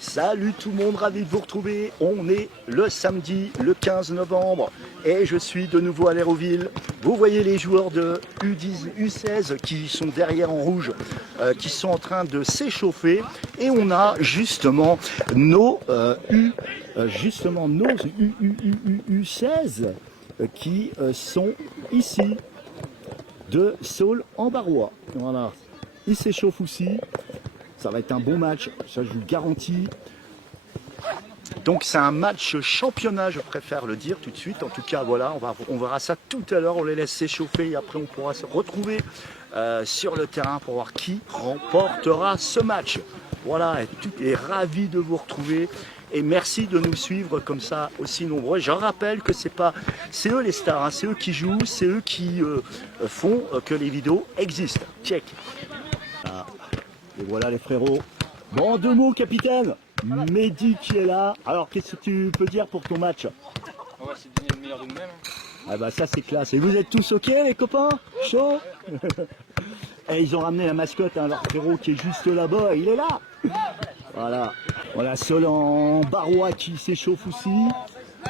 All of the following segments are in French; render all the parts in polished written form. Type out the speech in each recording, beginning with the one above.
Salut tout le monde, ravi de vous retrouver. On est le samedi, le 15 novembre et je suis de nouveau à l'Hérouville. Vous voyez les joueurs de U10, U16 qui sont derrière en rouge, qui sont en train de s'échauffer et on a justement nos U16 qui sont ici de Saulx-en-Barrois. Voilà, ils s'échauffent aussi. Ça va être un bon match, ça je vous le garantis. Donc c'est un match championnat, je préfère le dire tout de suite. En tout cas, voilà, on verra ça tout à l'heure. On les laisse s'échauffer et après on pourra se retrouver sur le terrain pour voir qui remportera ce match. Voilà, et tout est ravi de vous retrouver. Et merci de nous suivre comme ça aussi nombreux. Je rappelle que c'est eux les stars, hein, c'est eux qui jouent, c'est eux qui font que les vidéos existent. Check. Ah. Et voilà les frérots. Bon, deux mots, capitaine. Mehdi qui est là. Alors, qu'est-ce que tu peux dire pour ton match? On va essayer de donner le meilleur de nous-mêmes. Ah bah ça c'est classe. Et vous êtes tous ok les copains? Chaud? Et ils ont ramené la mascotte, hein, leur frérot qui est juste là-bas. Il est là. Voilà. Voilà, Saulx-en-Barrois qui s'échauffe aussi.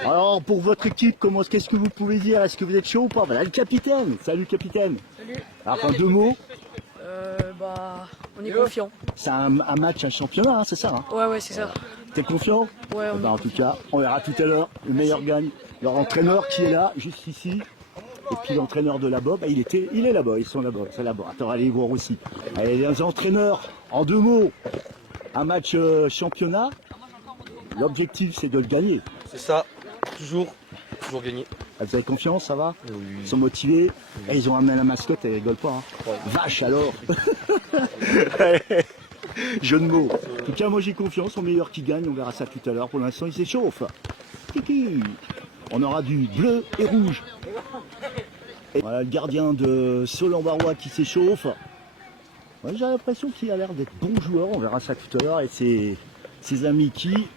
Alors pour votre équipe, qu'est-ce que vous pouvez dire? Est-ce que vous êtes chaud ou pas? Voilà le capitaine. Salut capitaine. Salut. Alors en deux mots. On est confiant. C'est un match, un championnat, hein, c'est ça hein? Ouais, c'est ça. T'es confiant? Ouais, En tout cas, on verra tout à l'heure. Le meilleur gagne. Leur entraîneur qui est là, juste ici. Et puis l'entraîneur de là-bas, il est là-bas, ils sont là-bas, c'est là-bas. Attends, allez voir aussi. Allez, les entraîneurs, en deux mots, un match championnat. L'objectif, c'est de le gagner. C'est ça, toujours gagner. Ah, vous avez confiance, ça va? Oui. Ils sont motivés. Et ils ont amené la mascotte, elle rigole pas. Hein. Ouais. Vache alors. Jeu de mots. En tout cas, moi j'ai confiance au meilleur qui gagne. On verra ça tout à l'heure. Pour l'instant, il s'échauffe. Kiki. On aura du bleu et rouge. Et voilà le gardien de Saulx-en-Barrois qui s'échauffe. Ouais, j'ai l'impression qu'il a l'air d'être bon joueur. On verra ça tout à l'heure. Et ses amis qui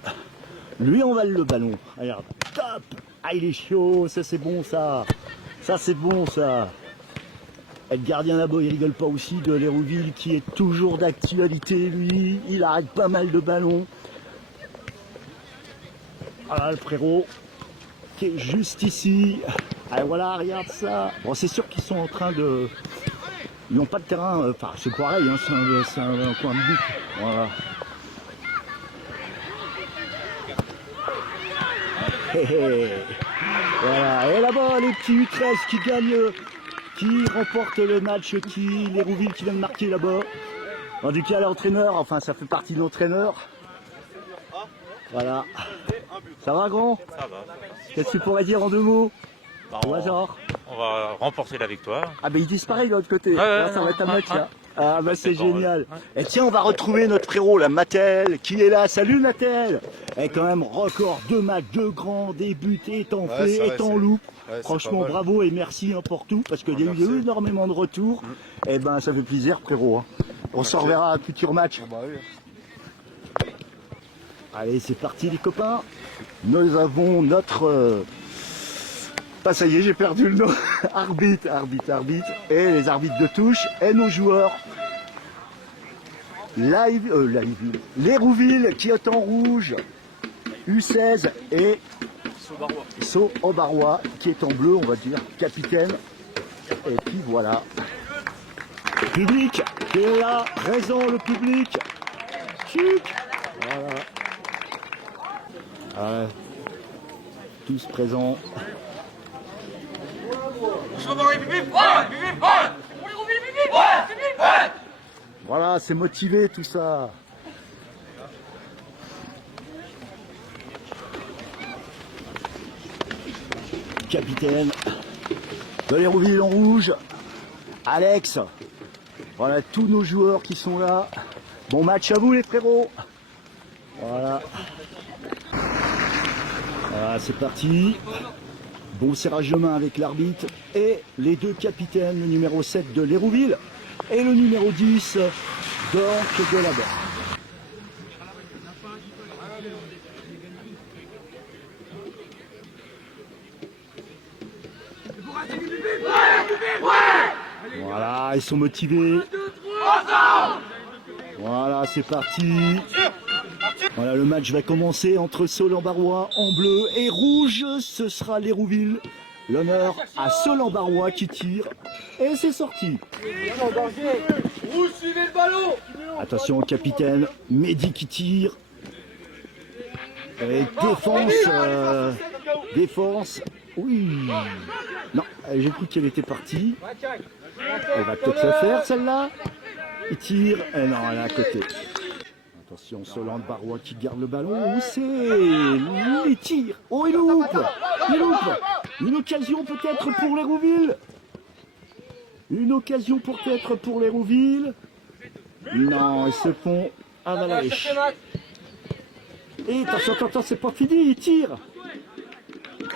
lui envalent le ballon. Regarde. Top. Ah, il est chaud. Ça, c'est bon, ça. Ça, c'est bon, ça. Et le gardien là-bas, il rigole pas aussi de l'Hérouville qui est toujours d'actualité, lui. Il arrête pas mal de ballons. Voilà le frérot qui est juste ici. Ah, voilà, regarde ça. Bon, c'est sûr qu'ils sont en train de... Ils n'ont pas de terrain. Enfin, c'est pareil, hein, c'est un coin de but. Voilà. Voilà. Et là-bas, les petits U13 qui gagnent... Qui remporte le match, l'Hérouville qui vient de marquer là-bas. En tout cas, l'entraîneur, enfin ça fait partie de l'entraîneur. Voilà. Ça va grand? Ça va. Qu'est-ce que tu pourrais dire en deux mots? Au hasard. On va remporter la victoire. Ah ben il disparaît de l'autre côté. Ouais, Là, ça va être un match là. Ah bah c'est C'est pas génial. vrai. Et tiens, on va retrouver notre frérot, la Matel, qui est là. Salut Matel. Et quand même record, 2 matchs, 2 grands, des buts, est en fait, est en loupe. Ouais, franchement, bravo et merci hein, pour tout, parce qu'il y a eu énormément de retours. Et ben ça fait plaisir frérot. Hein. On se reverra à un futur match. Bah oui. Allez, c'est parti les copains. Nous avons notre... Pas ça y est, j'ai perdu le nom. arbitre. Et les arbitres de touche et nos joueurs. L'Hérouville qui est en rouge. U16 et Saulx-en-Barrois qui est en bleu, on va dire. Capitaine. Et puis voilà. Public qui est là. Présent le public. Chic. Voilà. Tous présents. Voilà, c'est motivé tout ça. Capitaine de l'Hérouville en rouge, Alex. Voilà tous nos joueurs qui sont là. Bon match à vous les frérots. Voilà. Voilà, c'est parti. Bon serrage de main avec l'arbitre et les deux capitaines, le numéro 7 de l'Hérouville et le numéro 10 donc de là-bas. Voilà, ils sont motivés. Voilà, c'est parti. Voilà, le match va commencer entre Saul-en-Barrois en bleu et rouge. Ce sera l'Hérouville. L'honneur à Saul-en-Barrois qui tire. Et c'est sorti. Rouge, suivez le ballon. Attention au capitaine. Mehdi qui tire. Et défense. Oui. Non, j'ai cru qu'elle était partie. Elle va peut-être le faire celle-là. Il tire. Et non, elle est à côté. Attention, Saul-en-Barrois qui garde le ballon. Où c'est? Il tire. Oh, il loupe. Il loupe. Une occasion peut-être pour l'Hérouville. Une occasion peut-être pour l'Hérouville. Non, ils se font avaler. Et attention, c'est pas fini, il tire.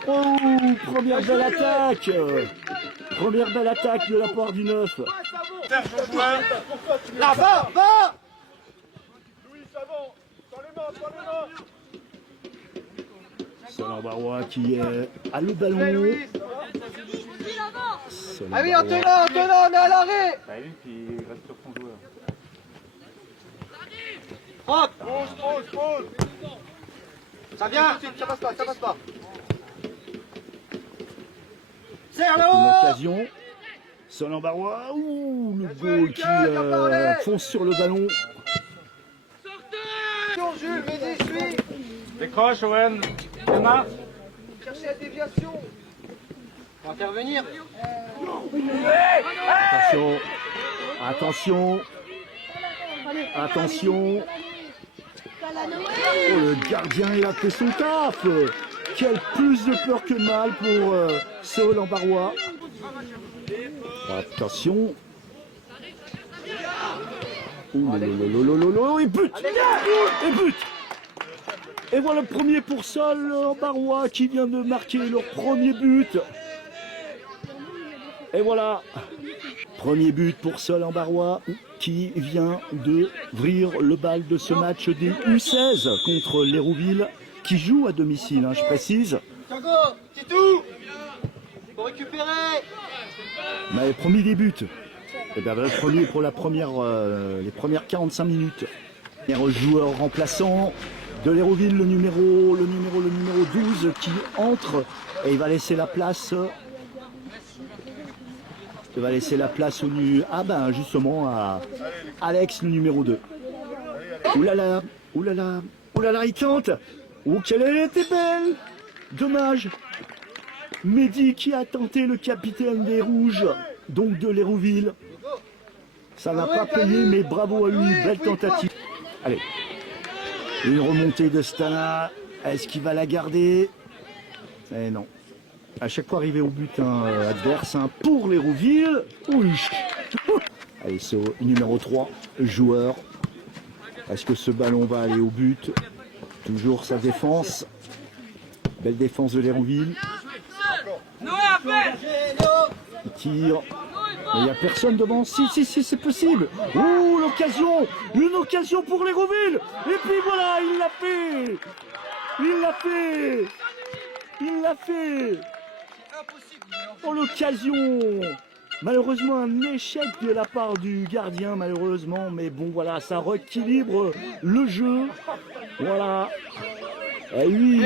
Oh, première belle attaque. Première belle attaque de la part du 9. Là, va. Saul-en-Barrois qui a le ballon. Ah oui, Antonin, on est à l'arrêt. Bah lui qui reste sur son joueur. Hop. Pause. Ça vient, ça passe pas. Serre Une là-haut. occasion. Saul-en-Barrois. Ouh, le goal qui fonce sur le ballon. Jules, Mehdi, suis. Décroche, Owen. Démarre. Cherchez la déviation. Faut intervenir. Attention. Oh, le gardien, il a fait son taf. Quel plus de peur que de mal pour Saul-en-Barrois. Attention. Il bute. Et voilà le premier pour Saul-en-Barrois qui vient de marquer leur premier but. Et voilà. Premier but pour Saul-en-Barrois qui vient d'ouvrir le bal de ce match des U16 contre l'Hérouville qui joue à domicile, je précise. Thiago, Titou. Faut récupérer. On avait promis des buts. Et bien le premier pour les premières 45 minutes. Un joueur remplaçant de l'Hérouville, le numéro 12 qui entre et il va laisser la place. Il va laisser la place justement à Alex, le numéro 2. Oulala, il tente. Oh, qu'elle était belle. Dommage. Mehdi qui a tenté, le capitaine des Rouges, donc de l'Hérouville. Ça n'a pas payé, mais bravo à lui, belle tentative. Allez, une remontée de Stana. Est-ce qu'il va la garder? Eh non. À chaque fois arrivé au but adverse pour l'Hérouville. Oui. Allez, c'est au numéro 3, joueur. Est-ce que ce ballon va aller au but? Toujours sa défense. Belle défense de l'Hérouville. Il tire. Mais il n'y a personne devant. Si, c'est possible. Ouh, l'occasion. Une occasion pour l'Hérouville. Et puis voilà, il l'a fait. Oh, l'occasion. Malheureusement, un échec de la part du gardien, malheureusement. Mais bon, voilà, ça rééquilibre le jeu. Voilà. Et oui.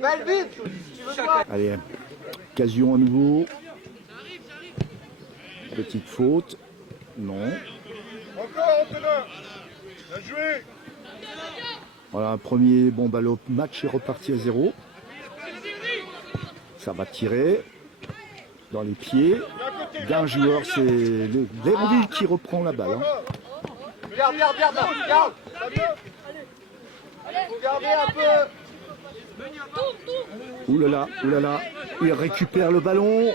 Melvin. Allez, occasion à nouveau. Petite faute. Non. Encore, Antonin. Bien joué. Voilà, un premier le match est reparti à 0. Ça va tirer dans les pieds d'un joueur. C'est l'Hérouville qui reprend la balle. Regarde. Faut garder un peu. Ouh là là, il récupère le ballon.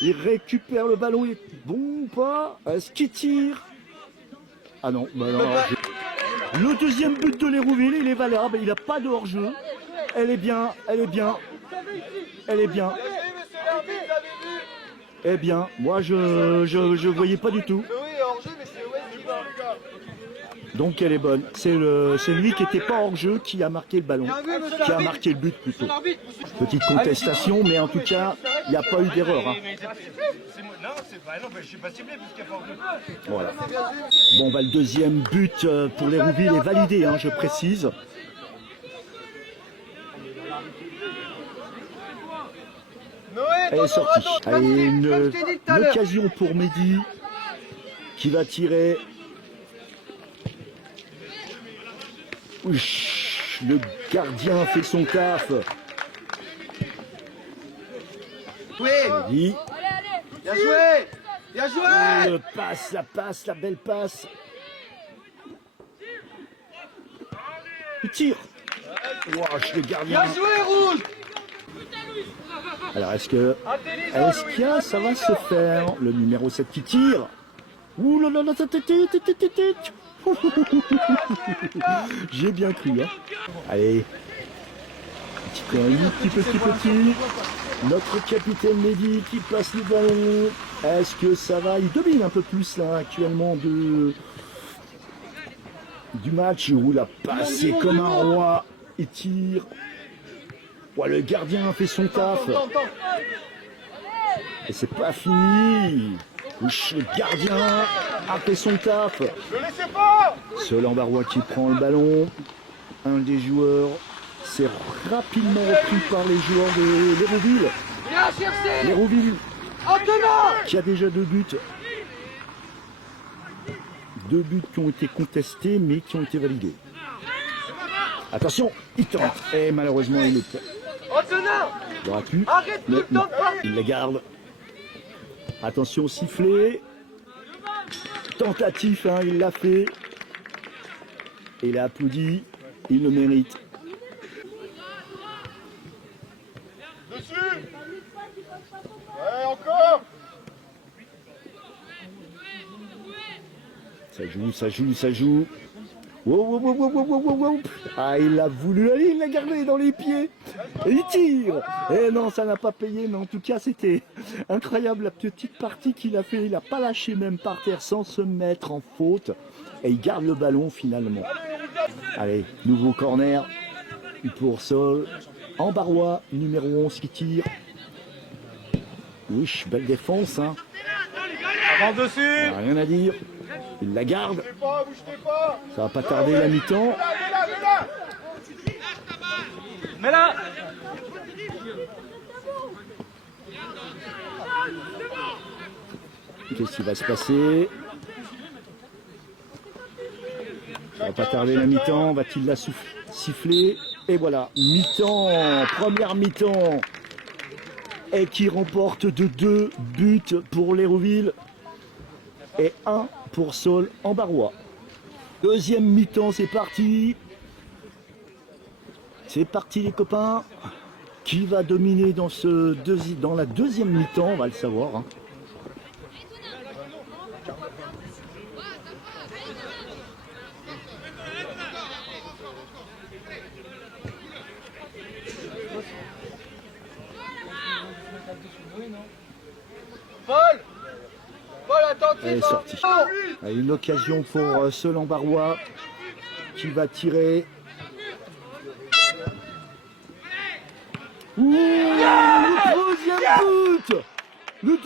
Il est bon ou pas? Est-ce qu'il tire? Ah non, non. Le deuxième but de l'Hérouville, il est valable, il n'a pas de hors-jeu. Elle est bien. Eh bien, moi je voyais pas du tout. Donc elle est bonne. C'est lui qui n'était pas hors jeu qui a marqué le ballon, qui a marqué le but plutôt. Petite contestation, mais en tout cas, il n'y a pas eu d'erreur. Non, je suis pas ciblé parce qu'il n'y a pas de... Voilà. Bon, bah, le deuxième but pour l'Hérouville est validé, hein, je précise. Noé, Elle t'en est auras sortie. d'autres, Allez, comme une je t'ai dit tout à l'heure. occasion pour Mehdi qui va tirer. Ouch, le gardien fait son taf. Oui, Mehdi, bien joué. Bien joué. le passe, la belle passe. Il tire. Wesh, le gardien. Bien joué, Rouge. Alors, est-ce que ça va se faire? Le numéro 7 qui tire. Ouh là là là, j'ai bien cru, hein. Allez. Petit. Notre capitaine Mehdi qui passe le ballon. Est-ce que ça va? Il domine un peu plus là actuellement du match où la passe est comme un roi. Il tire. Ouais, le gardien fait son taf. Et c'est pas fini. Le gardien a fait son taf. Ne laissez pas. Seul Ambarois qui prend le ballon. Un des joueurs. C'est rapidement repris par les joueurs de l'Hérouville. Viens chercher. L'Hérouville Antonin. qui a déjà 2 buts. 2 buts qui ont été contestés mais qui ont été validés. Attention, il tente. Et malheureusement, il est. Antonin. Il aurait pu. Arrête, Mais ne non, tente pas. il la garde. Attention, sifflet. Tentatif, hein, il l'a fait. Et il a applaudi. Il le mérite. Dessus. Ouais, encore. Ça joue. Wow. Ah, il a voulu aller, il l'a gardé dans les pieds. Et il tire. Et non, ça n'a pas payé, mais en tout cas, c'était incroyable la petite partie qu'il a fait. Il n'a pas lâché même par terre sans se mettre en faute. Et il garde le ballon finalement. Allez, nouveau corner pour Sol. Ambarois, numéro 11 qui tire. Oui, belle défense, hein. Avance dessus. Rien à dire. Il la garde. Bougez pas. Ça va pas tarder la mi-temps. Là. Mais là. Qu'est-ce qui va se passer? Ça va pas tarder la mi-temps. Va-t-il la siffler? Et voilà, mi-temps, première mi-temps. Et qui remporte de 2 buts pour l'Hérouville. Et 1 pour Sol Ambarois. Deuxième mi-temps, c'est parti. C'est parti les copains. Qui va dominer dans la deuxième mi-temps? On va le savoir, hein. Paul, attentif. Elle est sortie. Une occasion pour Sol Ambarois qui va tirer. Ouh, le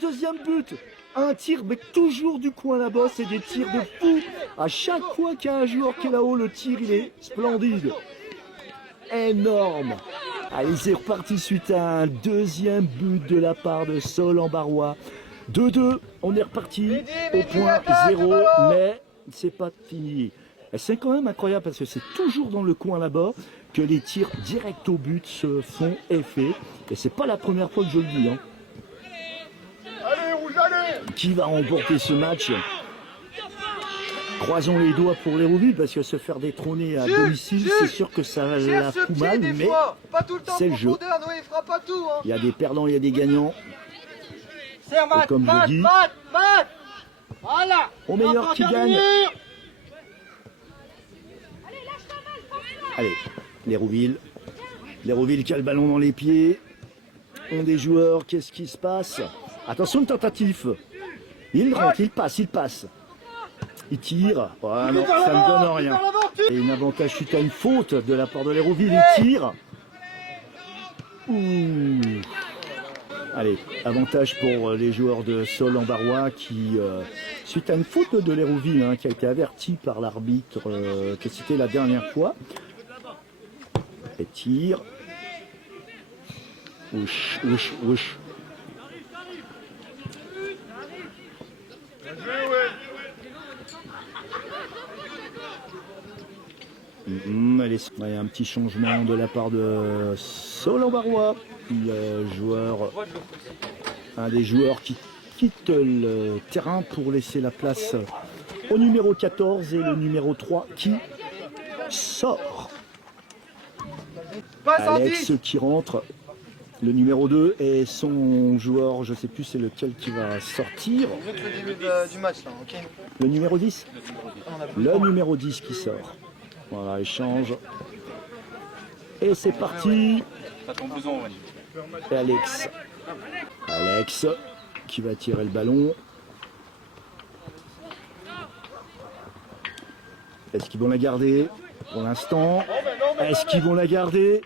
deuxième but. Un tir, mais toujours du coin là-bas, c'est des tirs de fou. À chaque fois qu'il y a un joueur qui est là-haut, le tir, il est splendide. Énorme. Allez, c'est reparti suite à un deuxième but de la part de Sol Ambarois. 2-2, on est reparti au point 0, mais c'est pas fini. Et c'est quand même incroyable parce que c'est toujours dans le coin là-bas que les tirs directs au but se font effet. Et c'est pas la première fois que je le dis, hein. Allez, Rouge, allez. Qui va remporter ce match? Croisons les doigts pour l'Hérouville parce que se faire détrôner à domicile, c'est sûr que ça la fout mal, mais pas tout le temps c'est le jeu. profondeur, Noé, il fera pas tout. Hein. Il y a des perdants, il y a des gagnants. Serre, Et comme je dis, Voilà. au meilleur qui gagne. Allez, l'Hérouville. L'Hérouville qui a le ballon dans les pieds. On des joueurs, qu'est-ce qui se passe? Attention, le tentatif. Il rentre, il passe. Il tire. Oh, non, ça ne donne rien. Et une avantage suite à une faute de la part de l'Hérouville. Il tire. Ouh. Allez, avantage pour les joueurs de Saul-en-Barrois qui, suite à une faute de l'Hérouville hein, qui a été avertie par l'arbitre que c'était la dernière fois, et tire. Ouch, ouch, ouch. Bien joué, ouais. Allez, il y a un petit changement de la part de Saul-en-Barrois. Un des joueurs qui quitte le terrain pour laisser la place au numéro 14 et le numéro 3 qui sort. Passe en Alex 10. qui rentre, le numéro 2 et son joueur, je sais plus c'est lequel qui va sortir. On veut que le début du match là, ok. Le numéro 10 Le numéro 10 qui sort. Voilà, échange. Et c'est parti. T'as ton besoin, Wani. Et Alex qui va tirer le ballon. Est-ce qu'ils vont la garder pour l'instant? Est-ce qu'ils vont la garder?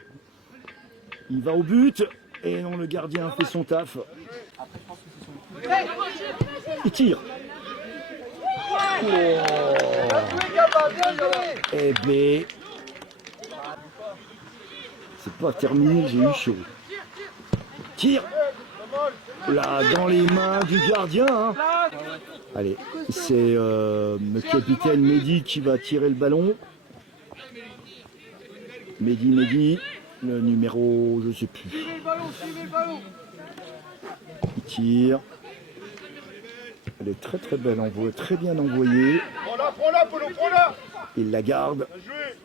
Il va au but. Et non, le gardien fait son taf. Il tire. Eh ben, c'est pas terminé, j'ai eu chaud. Tire. Là, dans les mains du gardien. Hein. Allez, c'est le capitaine Mehdi qui va tirer le ballon. Mehdi, le numéro, je sais plus. Il tire. Elle est très très belle, très bien envoyée. Prends-la, Polo, prends-la. Il la garde. Bien joué.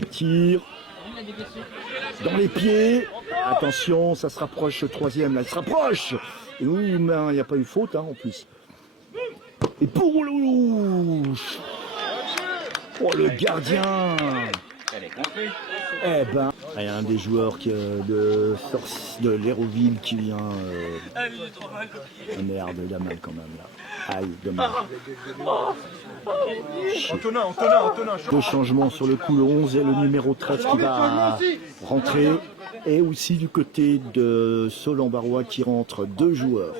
Il tire. Dans les pieds. Attention, ça se rapproche, le troisième, là, il se rapproche. Et ouh, il n'y a pas eu faute, hein, en plus. Et pour le... Oh, le gardien. Elle est contrée. Eh ben, il y a un des joueurs de l'Hérouville qui vient... Ah merde, il a mal quand même, là. Aïe, dommage. Antonin. Deux changements sur le coup, le 11 et le numéro 13 qui va rentrer. Et aussi du côté de Saul-en-Barrois qui rentre 2 joueurs.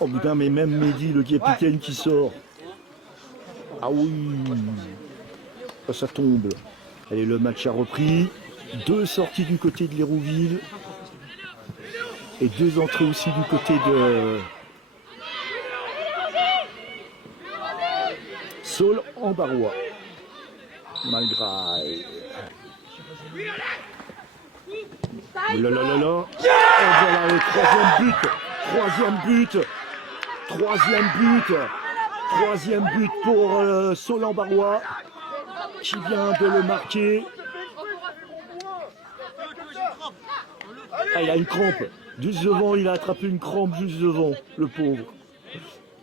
Oh putain, mais même Mehdi, le capitaine qui sort. Ah oui. Ça tombe. Allez, le match a repris. 2 sorties du côté de l'Hérouville. Et 2 entrées aussi du côté de Saul-en-Barrois. Malgré. Oh là là là là. Et voilà le troisième but pour Saul-en-Barrois qui vient de le marquer. Ah, il a une crampe juste devant, il a attrapé une crampe juste devant, le pauvre.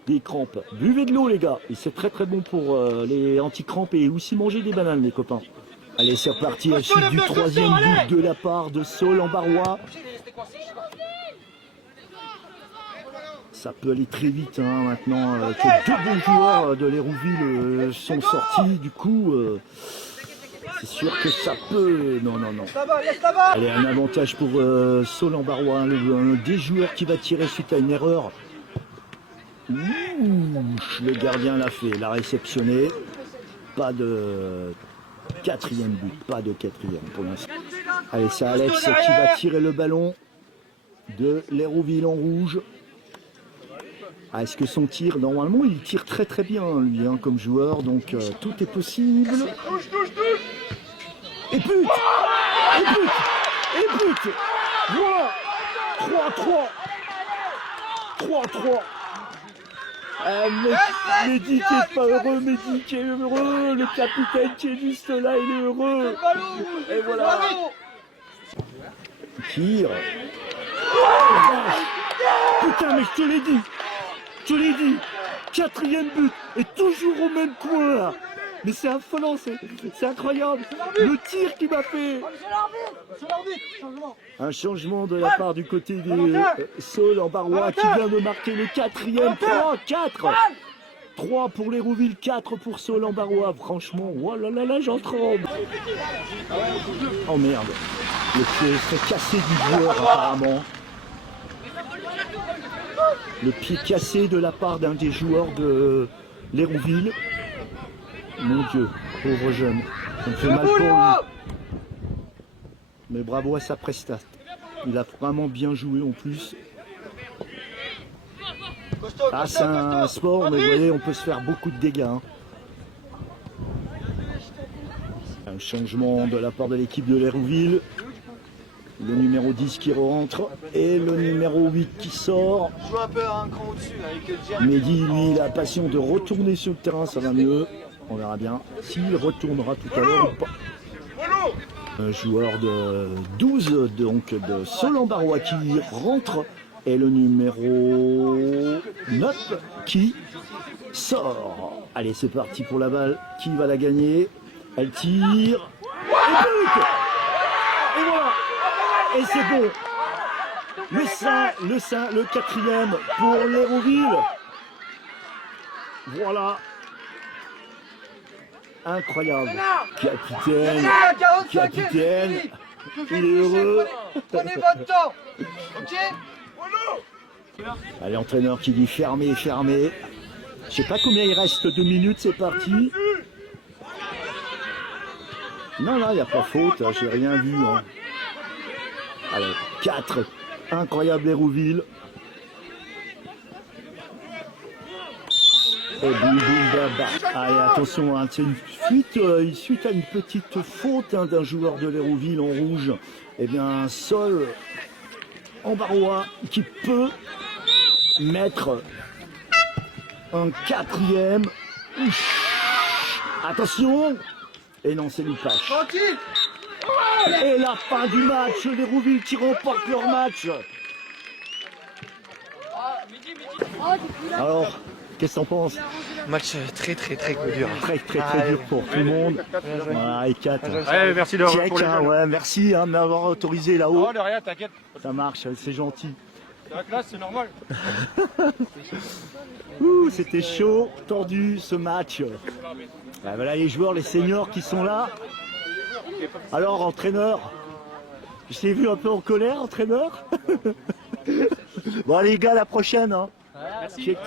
Des crampes. Buvez de l'eau les gars, et c'est très très bon pour les anti-crampes et aussi manger des bananes les copains. Allez, c'est reparti à la suite du 3e but de la part de Saul-en-Barrois. Ça peut aller très vite hein, maintenant que 2 bons joueurs de l'Hérouville sont sortis. Du coup, c'est sûr que ça peut... Non. Allez, un avantage pour Saul-en-Barrois, un des joueurs qui va tirer suite à une erreur. Le gardien l'a fait, l'a réceptionné. Pas de 4e but, pas de 4e pour l'instant. Allez, c'est Alex qui va tirer le ballon de l'Hérouville en rouge. Ah, est-ce que son tir, normalement, il tire très très bien, lui, hein, comme joueur, donc tout est possible. Touche. Et but. Voilà. 3-3. Mehdi qui est pas heureux, Mehdi qui est heureux, le capitaine qui est juste là, il est heureux. Et voilà. Tire. Putain, mais je te l'ai dit. 4e but et toujours au même coin là. Mais c'est affolant, c'est incroyable. Le tir qu'il m'a fait. Un changement de la part du côté de Saul-en-Barrois qui vient de marquer le 4e. 3 pour l'Hérouville, 4 pour Saul-en-Barrois. Franchement, oh là là, j'en tremble. Oh merde. Le pied serait cassé du joueur apparemment. Le pied cassé de la part d'un des joueurs de l'Hérouville. Mon Dieu, pauvre jeune. Ça me fait mal pour lui. Mais bravo à sa prestation. Il a vraiment bien joué en plus. Ah, c'est un sport, mais vous voyez, on peut se faire beaucoup de dégâts. Hein. Un changement de la part de l'équipe de l'Hérouville. Le numéro 10 qui rentre et le numéro 8 qui sort. Joue un peu un cran au-dessus avec Jean. Mehdi, lui, il a la passion de retourner sur le terrain, ça va mieux. On verra bien s'il retournera tout à l'heure ou pas. Un joueur de 12, donc de Solembarois qui rentre et le numéro 9 qui sort. Allez, c'est parti pour la balle. Qui va la gagner? Elle tire. Et but! Et voilà! Et c'est bon. Le quatrième pour l'Hérouville. Voilà. Incroyable. Capitaine. Il est heureux. Prenez votre temps. Ok? Allez, entraîneur qui dit fermez, fermez. Je sais pas combien il reste, 2 minutes, c'est parti. Non, il n'y a pas faute, j'ai rien vu. Hein. Allez, 4. Incroyable Hérouville. Et boum, boum, baba. Allez, attention, hein, c'est une suite à une petite faute hein, d'un joueur de l'Hérouville en rouge. Eh bien, Sol en Barrois qui peut mettre un 4e. Attention. Et non, c'est Lupache. Tranquille. Et la fin du match, l'Hérouville qui remporte leur match. Alors, qu'est-ce que t'en penses? Match très dur. Très dur pour tout le monde. Voilà, et 4. Ouais, merci de Check, pour les hein, jeunes. ouais, merci hein, de m'avoir autorisé là-haut. Oh, de rien, t'inquiète. Ça marche, c'est gentil. C'est la classe, c'est normal. Ouh, c'était chaud, tendu ce match. Ah, voilà les joueurs, les seniors qui sont là. Alors, entraîneur, je t'ai vu un peu en colère, entraîneur. Bon, les gars, la prochaine. Hein. Check.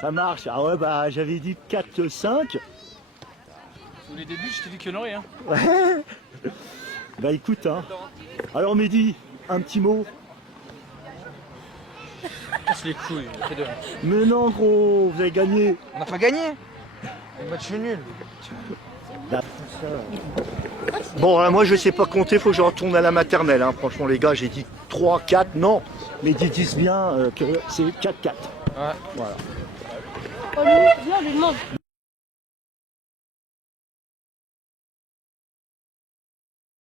Ça marche. Ah ouais, bah j'avais dit 4-5. Au début, je t'ai dit qu'il y en aurait. Hein. Ouais. Bah écoute, hein. Alors Mehdi, un petit mot. Casse les couilles, Mais non gros, vous avez gagné. On n'a pas gagné. Le match est nul. Bon, moi je sais pas compter, faut que je retourne à la maternelle. Hein. Franchement les gars, j'ai dit 3, 4, non. Mais ils disent bien que c'est 4-4. Ouais. Voilà. Oh, lui, viens, lui demande.